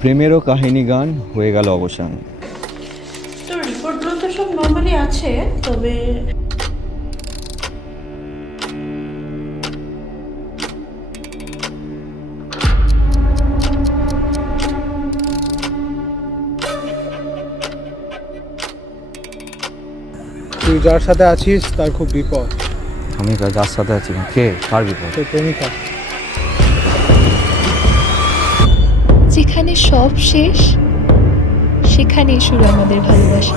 প্রেমেরও কাহিনী গান হয়ে গেল অবসান। তো রিপোর্টগুলো তো সব নর্মালি আছে, তবে তুই যার সাথে আছিস তার খুব বিপদ। আমি যার সাথে আছি কে, কার বিপদ? তোর প্রেমিকা। যেখানে সব শেষ সেখানেই শুরু আমাদের ভালোবাসা।